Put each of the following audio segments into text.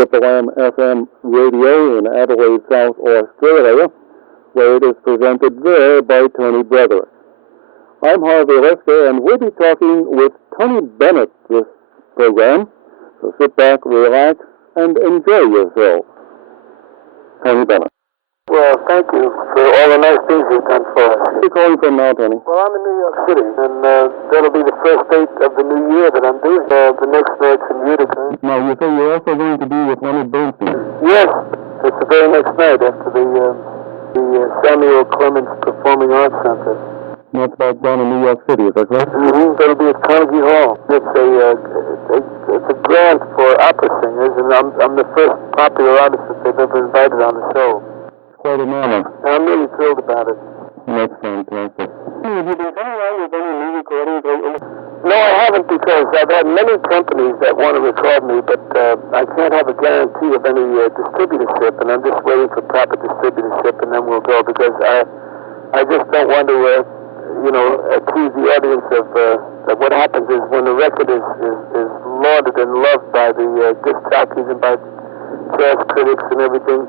Triple FM radio in Adelaide, South Australia, where it is presented there by Tony Bennett. I'm Harvey Lisker, and we'll be talking with Tony Bennett this program. So sit back, relax, and enjoy yourself. Tony Bennett. Well, thank you for all the nice things you've done for us. Where are you calling from now, Tony? Well, I'm in New York City, and that'll be the first date of the new year that I'm doing. The next night's in Utica. Now, you say you're also going to be with Leonard Bernstein. Yes, it's the very next night after the Samuel Clemens Performing Arts Center. That's back down in New York City, is that correct? Mm-hmm. It'll be at Carnegie Hall. It's a grant for opera singers, and I'm the first popular artist that they've ever invited on the show. Quite an honor. I'm really thrilled about it. That's fantastic. Have you been coming around with any new recordings lately? No, I haven't, because I've had many companies that want to record me, but I can't have a guarantee of any distributorship, and I'm just waiting for proper distributorship, and then we'll go, because I just don't want to, accuse the audience of what happens is when the record is lauded and loved by the disc jockeys and by jazz critics and everything,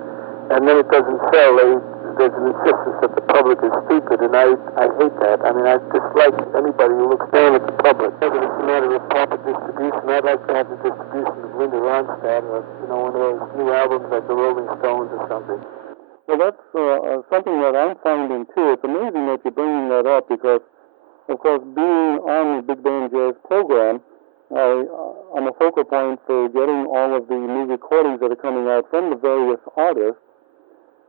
and then it doesn't sell. There's an insistence that the public is stupid, and I hate that. I mean, I dislike anybody who looks down at the public. Whether it's a matter of proper distribution, I'd like to have the distribution of Linda Ronstadt, or one of those new albums like the Rolling Stones or something. Well, that's something that I'm finding too. It's amazing that you're bringing that up, because, of course, being on the Big Band Jazz program, I'm a focal point for getting all of the new recordings that are coming out from the various artists.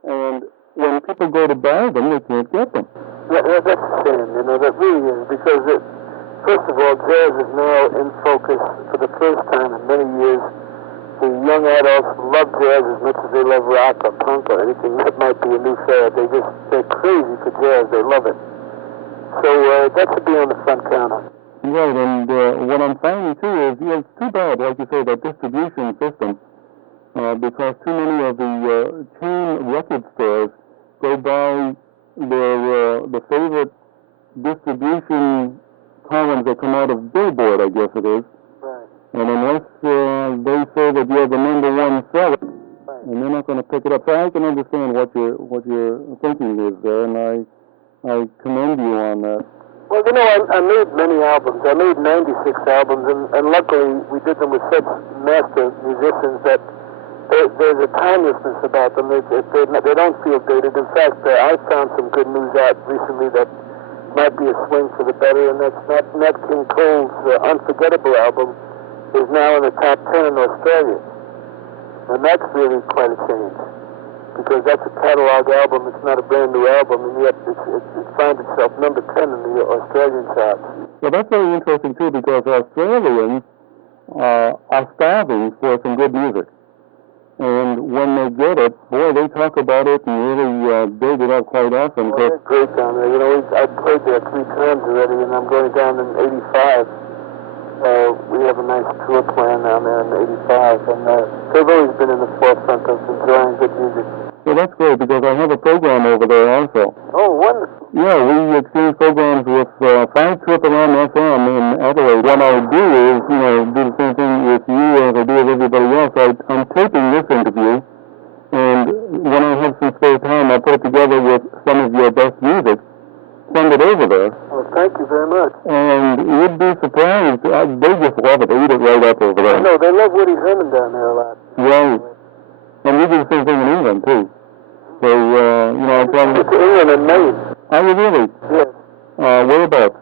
And when people go to buy them, they can't get them. Yeah, that's a shame, that really is, because first of all, jazz is now in focus for the first time in many years. The young adults love jazz as much as they love rock or punk or anything that might be a new fad. They're crazy for jazz. They love it. So that should be on the front counter. Right, and what I'm finding too is, it's too bad, like you say, that distribution system, because too many of the chain record stores go by the favorite distribution columns that come out of Billboard, I guess it is. Right. And unless they say that you're the number one seller, right, and they're not going to pick it up. So I can understand what your thinking is there, and I commend you on that. Well, I made many albums. I made 96 albums, and luckily we did them with such master musicians that there's a timelessness about them. They don't feel dated. In fact, I found some good news out recently that might be a swing for the better, and that's Nat King Cole's Unforgettable album is now in the top 10 in Australia. And that's really quite a change, because that's a catalog album. It's not a brand new album, and yet it finds itself number 10 in the Australian charts. Well, that's very interesting, too, because Australians are starving for some good music. And when they get it, boy, they talk about it and really dig it up quite often. Well, they're great down there. I've played there 3 times already, and I'm going down in 85. We have a nice tour plan down there in 85, and they've always been in the forefront of enjoying good music. Well, that's great, because I have a program over there also. Oh, wonderful. Yeah, we exchange programs with 5 Triple M FM in Adelaide. What I do is, do the same thing with you as I do with everybody else. I'm taping this interview, and when I have some spare time, I put it together with some of your best music, send it over there. Well, thank you very much. And you'd be surprised. They just love it. They eat it right up over there. I know. They love Woody Herman down there a lot. Right. And we do the same thing in England, too. So, It's England and Maine. Are you really? Yes. Whereabouts?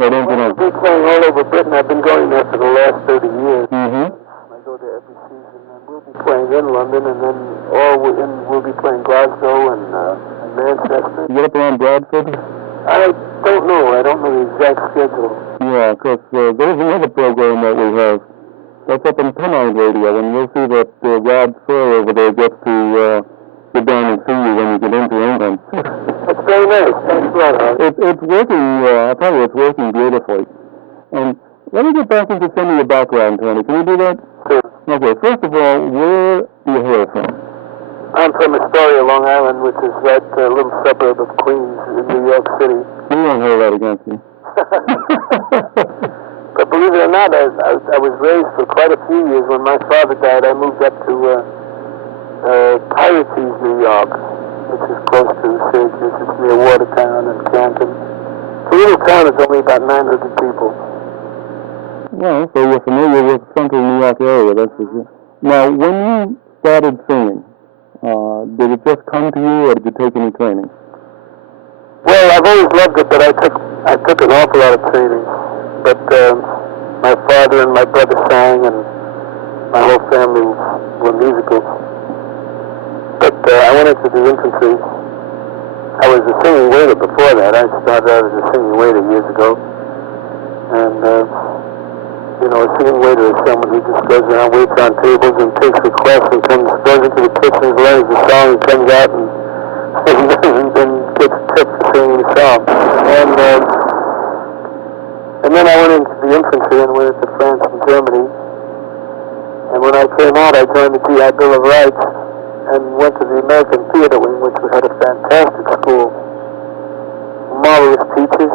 I don't know. I've been playing all over Britain. I've been going there for the last 30 years. Mm-hmm. I go there every season, and we'll be playing in London, and then we'll be playing Glasgow and Manchester. You get up around Bradford? I don't know. I don't know the exact schedule. Yeah, because there's another program that we have. That's up in Pennine Radio, and we'll see that Rod Sawyer over there gets to get down and see you when you get into England. That's very nice. Thanks a lot, Harvey. It's working, I'll tell you, it's working beautifully. And let me get back into some of your background, Tony. Can you do that? Sure. Okay, first of all, where do you hail from? I'm from Astoria, Long Island, which is right a little suburb of Queens in New York City. We won't hold that against you. but believe it or not, I was raised for quite a few years. When my father died, I moved up to Pirates, New York, which is close to Syracuse. It's near Watertown and Canton. It's a little town. It's only about 900 people. Well, so you're familiar with central New York area, that's for sure. Now, when you started singing, did it just come to you, or did you take any training? Well, I've always loved it, but I took an awful lot of training. But my father and my brother sang, and my whole family were musical. But I went into the infantry. I was a singing waiter before that. I started out as a singing waiter years ago. And, a singing waiter is someone who just goes around, waits on tables, and takes requests, and goes into the kitchen, learns the song, and comes out and gets tips for singing the song. And then I went into the infantry and went into France and Germany. And when I came out, I joined the GI Bill of Rights and went to the American Theater Wing, which had a fantastic school, marvelous teachers,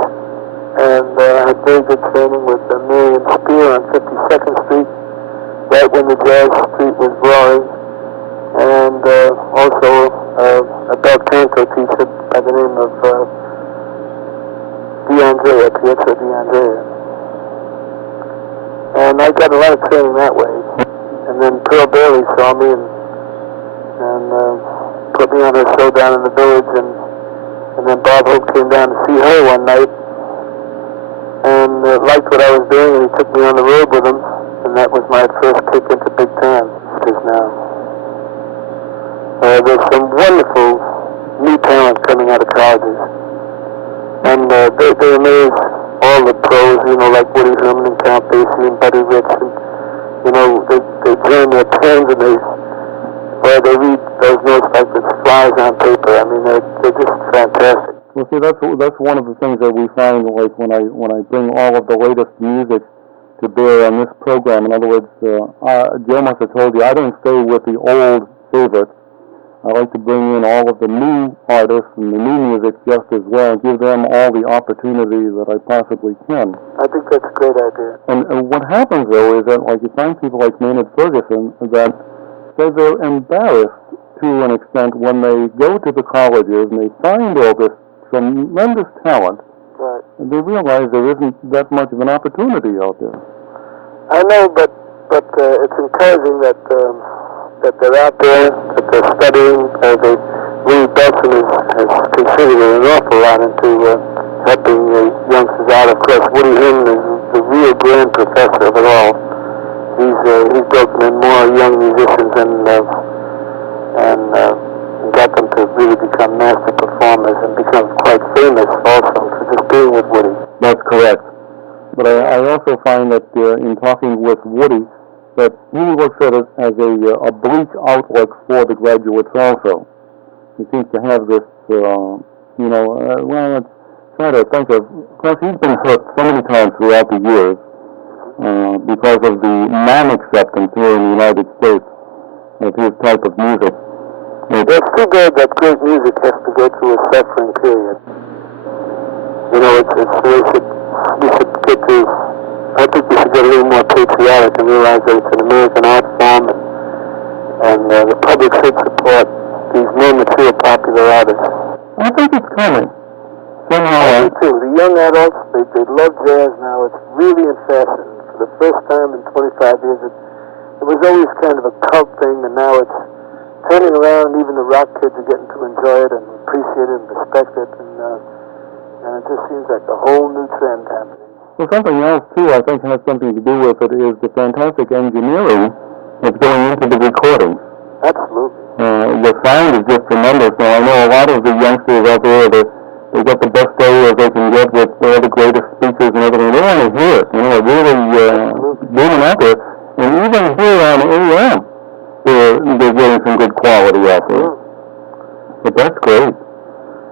and I had very good training with Miriam Spear on 52nd Street, right when the Jazz Street was roaring, and also a bel canto teacher by the name of Pietro D'Andrea. And I got a lot of training that way. And then Pearl Bailey saw me and put me on her show down in the village, and then Bob Hope came down to see her one night and liked what I was doing, and he took me on the road with him, and that was my first kick into big time, it is now. There's some wonderful new talent coming out of colleges, and they amaze all the pros, like Woody Herman and Count Basie and Buddy Rich, and, they join their pens and they read those notes like it's flies on paper. I mean, they're just fantastic. Well, see, that's one of the things that we find, like when I bring all of the latest music to bear on this program. In other words, Joe must have told you I don't stay with the old favorites. I like to bring in all of the new artists and the new music just as well, and give them all the opportunity that I possibly can. I think that's a great idea. And what happens, though, is that, like, you find people like Maynard Ferguson that say they're embarrassed to an extent when they go to the colleges and they find all this tremendous talent, right, and they realize there isn't that much of an opportunity out there. I know, but it's encouraging that they're out there, that they're studying. Louis Belson has contributed an awful lot into helping youngsters out. Of course, Woody Herman is the real grand professor of it all. He's broken in more young musicians and got them to really become master performers and become quite famous also for just being with Woody. That's correct. But I also find that in talking with Woody, that he looks at it as a bleak outlook for the graduates also. He seems to have this, let's try to think of course, he's been hurt so many times throughout the years because of the non-acceptance here in the United States of his type of music. It's too bad that great music has to go through a suffering period. We should get to, I think we should get a little more patriotic and realize that it's an American art form, and the public should support these more mature popular artists. I think it's coming. I do too. The young adults, they love jazz now. It's really in fashion. For the first time in 25 years, it was always kind of a cult thing, and now it's turning around. Even the rock kids are getting to enjoy it and appreciate it and respect it, and it just seems like a whole new trend happening. Well, something else, too, I think has something to do with it is the fantastic engineering that's going into the recordings. Absolutely. The sound is just tremendous. Now, I know a lot of the youngsters out there, they get the best audio they can get with all the greatest speakers and everything. They want to hear it. They're really booming out there. And even here on AM, they're getting some good quality out there. But that's great.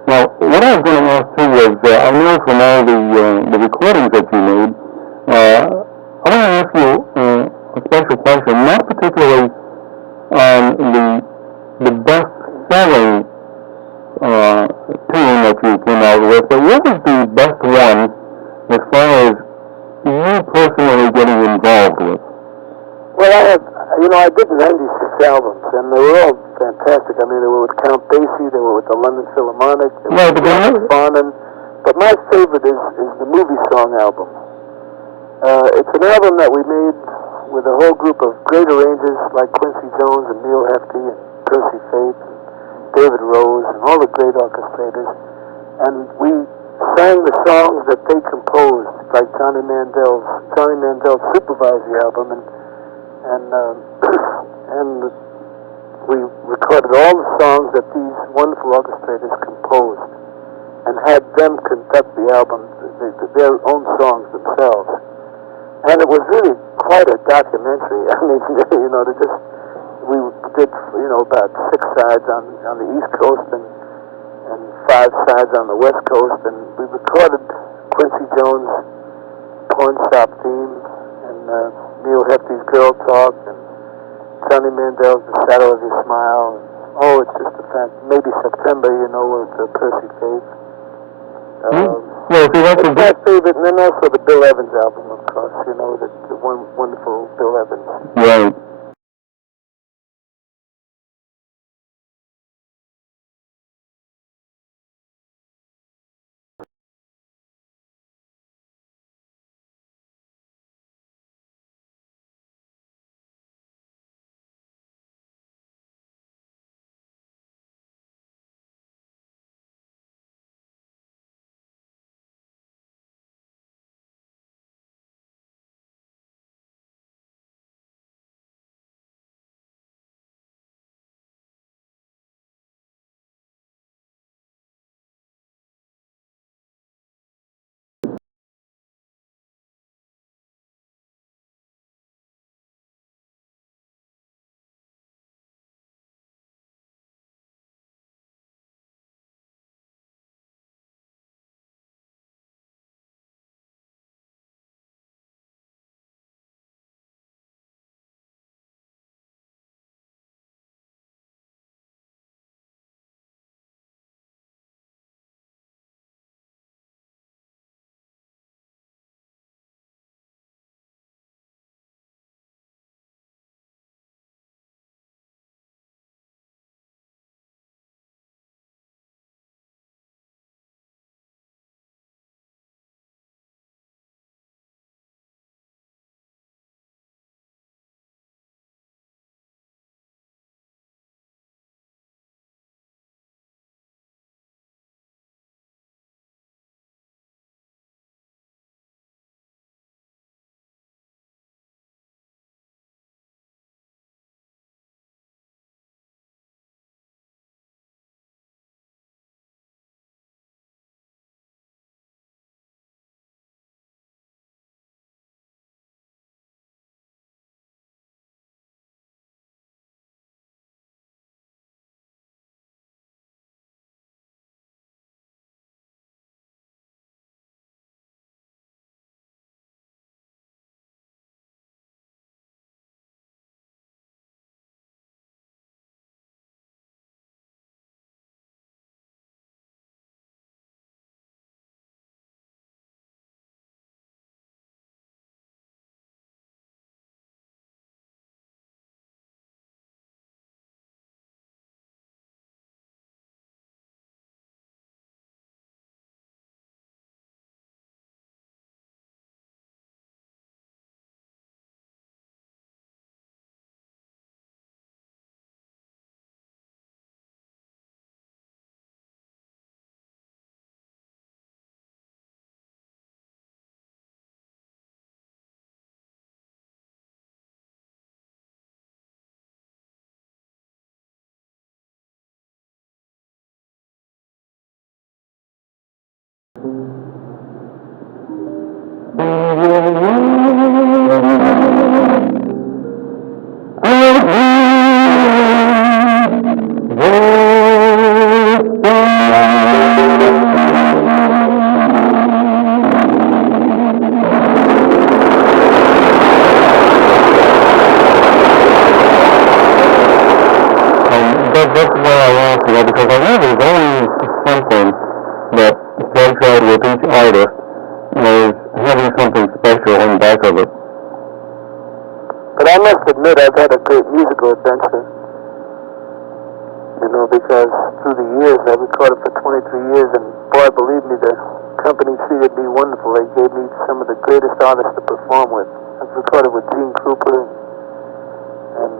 Now, what I was going to ask, too, was I know from all the recordings that you made, I want to ask you a special question, not particularly on the best-selling tune that you came out with, but what was the best one as far as you personally getting involved with? Well, I did 96 albums, and they were all fantastic. I mean, they were with Count Basie, they were with the London Philharmonic, they were with Robert Farnon. But my favorite is the Movie Song album. It's an album that we made with a whole group of great arrangers like Quincy Jones and Neil Hefti and Percy Faith and David Rose and all the great orchestrators. And we sang the songs that they composed, like Johnny Mandel. Johnny Mandel supervised the album, and we recorded all the songs that these wonderful orchestrators composed and had them conduct the album, their own songs themselves. And it was really quite a documentary. I mean, we did, about 6 sides on the East Coast and 5 sides on the West Coast, and we recorded Quincy Jones' Porn Shop theme, and Neil Hefti's Girl Talk, and Johnny Mandel's The Shadow of Your Smile. And, it's just a fact. Maybe September, with Percy Faith. That's my favorite, and then also the Bill Evans album, of course, the wonderful Bill Evans. Right. That's why I asked, because I know there's always something that strikes out with each artist, as having something special in back of it. But I must admit, I've had a great musical adventure. You know, because through the years, I recorded for 23 years, and boy, believe me, the company treated me wonderful. They gave me some of the greatest artists to perform with. I've recorded with Gene Krupa, and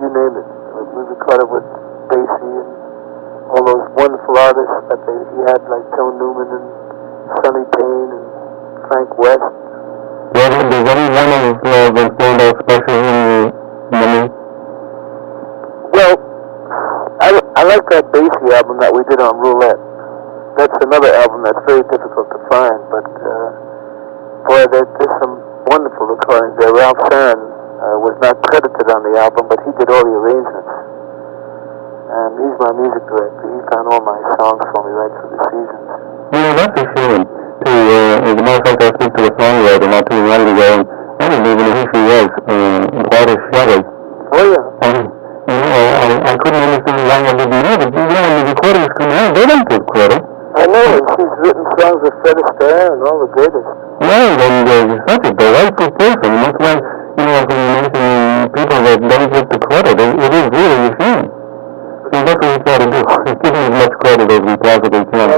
you name it. We recorded with Basie and all those wonderful artists that he had, like Joe Newman and Sonny Payne and Frank West. Does any one of them stand out special in your memory? Well, I like that Basie album that we did on Roulette. That's another album that's very difficult to find, but boy, there's some wonderful recordings there. Ralph Sarin was not credited on the album, but he did all the arrangements. And he's my music director. He found all my songs for me right through the seasons. Yeah, that's a shame. As a matter of fact, I spoke to a songwriter not too long ago, and I didn't even know who she was, Gladys Shelley. Oh, yeah. I couldn't understand why I didn't know, but when the recordings come out, they don't give credit. I know, and she's written songs with Fred Astaire and all the greatest. Right, and such a delightful person, and that's why, when you mention people that don't get the credit, it is really a shame. So that's what we try to do, give them as much credit as we possibly can.